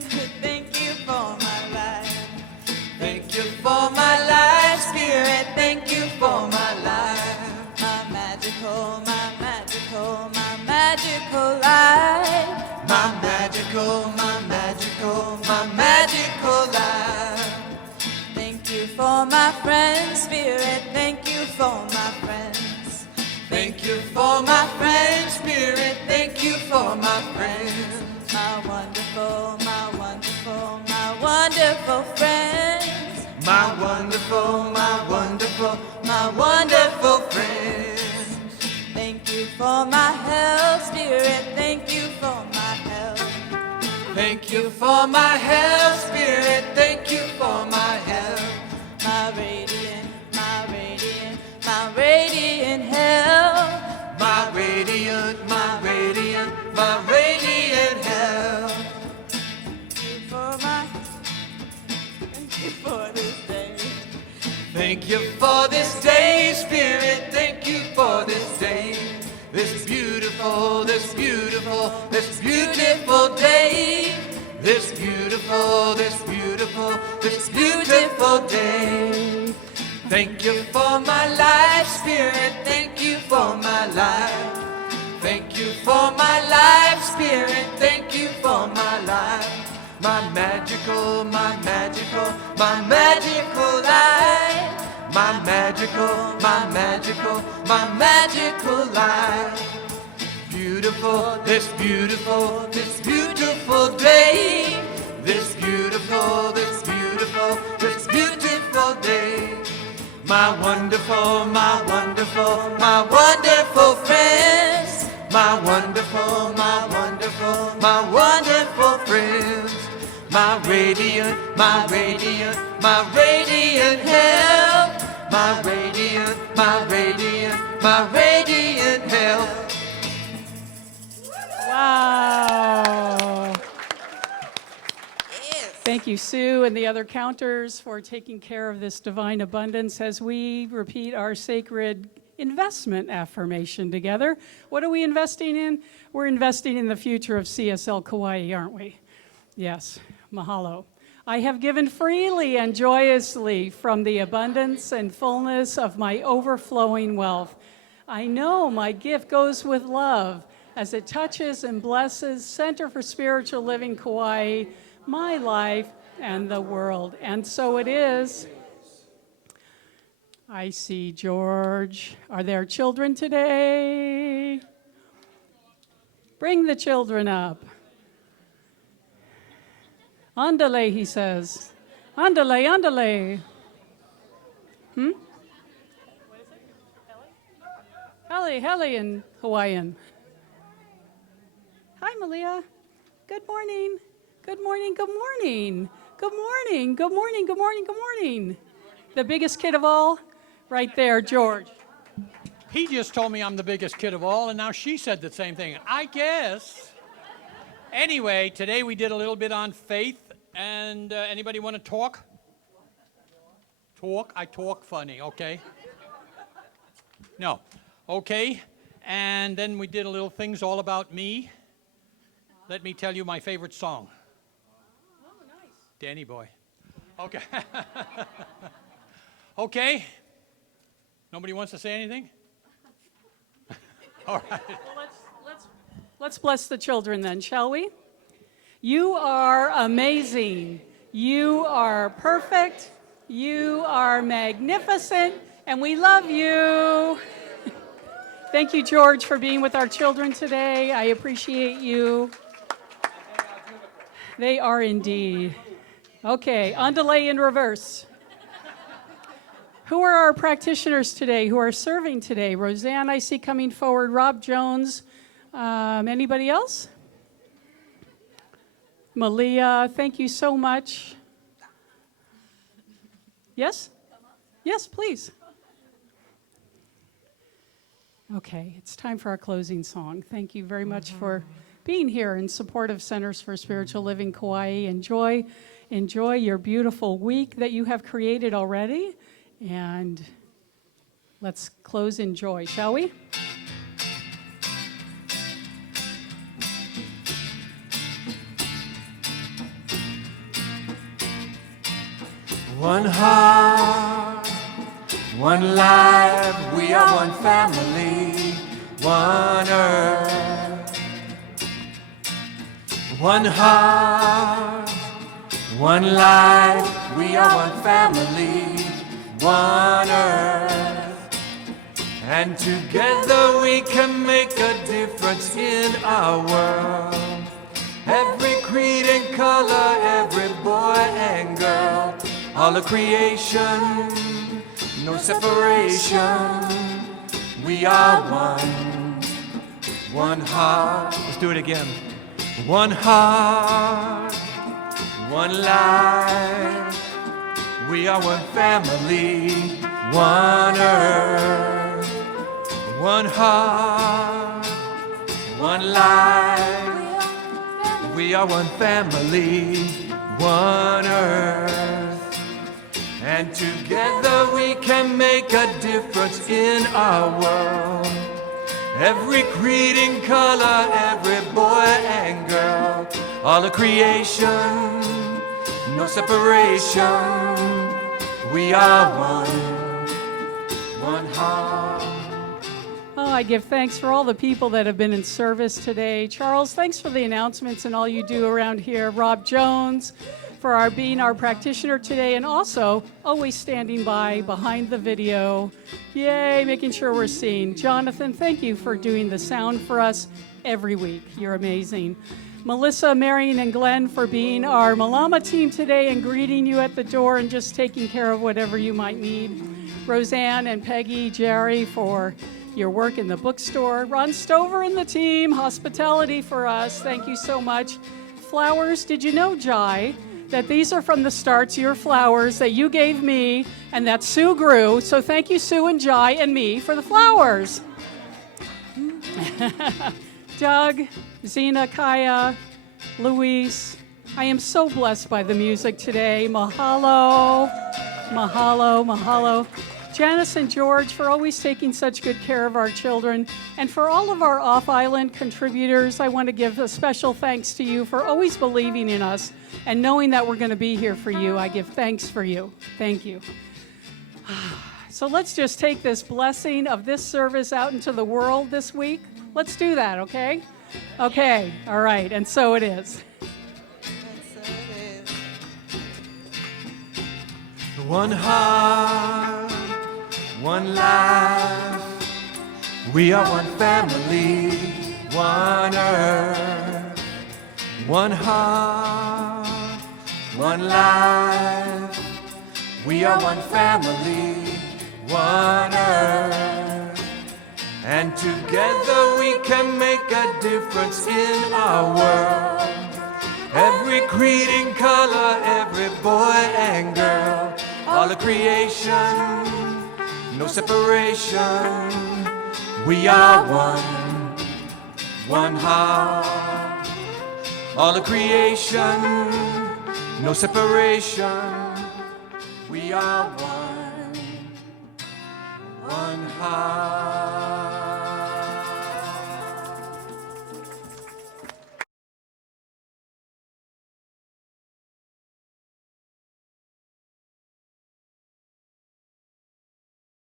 Spirit. Thank you for my life. Thank you for my life, Spirit. Thank you for my life. My magical, my magical, my magical life. My magical, my magical, my magical life. Thank you for my friends, Spirit. Thank you for my friends. Thank you for my friends, Spirit. Thank you for my friends. My wonderful, my wonderful, my wonderful friends. My wonderful, my wonderful, my wonderful friends. Thank you for my health, Spirit. Thank you for my health. Thank you for my health, Spirit. Thank you for my health. My radiant, my radiant, my radiant health. My radiant, my radiant, my radiant health. Thank you for this day, Spirit. Thank you for this day. This beautiful, this beautiful, this beautiful day. This beautiful, this beautiful, this beautiful day. Thank you for my life, Spirit. Thank you for my life. Thank you for my life, Spirit. Thank you for my life. My magical, my magical, my magical life. My magical, my magical, my magical life. Beautiful, this beautiful, this beautiful day. This beautiful, this beautiful, this beautiful day. My wonderful, my wonderful, my wonderful friends. My wonderful, my wonderful, my wonderful friends. My radiant, my radiant, my radiant help. My radiant, my radiant, my radiant help. Wow. Thank you, Sue, and the other counters for taking care of this divine abundance as we repeat our sacred investment affirmation together. What are we investing in? We're investing in the future of CSL Kauai, aren't we? Yes, mahalo. I have given freely and joyously from the abundance and fullness of my overflowing wealth. I know my gift goes with love as it touches and blesses Center for Spiritual Living Kauai, my life, and the world. And so it is. I see George. Are there children today? Bring the children up. Andale, he says. Andale, andale. What is it? Heli in Hawaiian. Hi, Malia. Good morning. Good morning, good morning. Good morning, good morning, good morning, good morning. The biggest kid of all? Right there, George. He just told me I'm the biggest kid of all, and now she said the same thing. I guess. Anyway, today we did a little bit on faith, and anybody want to talk? Talk? I talk funny, okay? No. Okay, and then we did a little things all about me. Let me tell you my favorite song. Oh, nice. Danny boy. Okay. Okay. Nobody wants to say anything? All right. Well, let's bless the children then, shall we? You are amazing. You are perfect. You are magnificent, and we love you. Thank you, George, for being with our children today. I appreciate you. They are indeed. Okay, on delay in reverse. Who are our practitioners today, who are serving today? Roseanne, I see coming forward. Rob Jones. Anybody else? Malia, thank you so much. Yes? Yes, please. Okay, it's time for our closing song. Thank you very much for being here in support of Centers for Spiritual Living Kauai. Enjoy your beautiful week that you have created already. And let's close in joy, shall we? One heart, one life, we are one family, one earth. One heart, one life, we are one family, one earth. And together we can make a difference in our world. Every creed and color, every boy and girl, all of creation, no separation. We are one, one heart. Let's do it again. One heart, one life. We are one family, one earth. One heart, one life. We are one family, one earth. And together we make a difference in our world. Every creed and color, every boy and girl, all of creation, no separation. We are one heart. Oh, I give thanks for all the people that have been in service today. Charles, thanks for the announcements and all you do around here. Rob Jones, for being our practitioner today, and also always standing by behind the video. Yay, making sure we're seen. Jonathan, thank you for doing the sound for us every week. You're amazing. Melissa, Marion, and Glenn for being our Malama team today and greeting you at the door and just taking care of whatever you might need. Roseanne and Peggy, Jerry for your work in the bookstore. Ron Stover and the team, hospitality for us. Thank you so much. Flowers, did you know, Jai, that these are from the Starts Your Flowers that you gave me and that Sue grew. So thank you, Sue and Jai and me, for the flowers. Doug, Zena, Kaya, Luis, I am so blessed by the music today. Mahalo, mahalo, mahalo. Janice and George for always taking such good care of our children. And for all of our off-island contributors, I want to give a special thanks to you for always believing in us and knowing that we're going to be here for you. I give thanks for you. Thank you. So let's just take this blessing of this service out into the world this week. Let's do that, okay? Okay, all right, and so it is. One heart, one life, we are one family, one earth. One heart, one life, we are one family, one earth. And together we can make a difference in our world. Every creed and color, every boy and girl, all of creation, no separation. We are one heart. All of creation, no separation. We are one heart.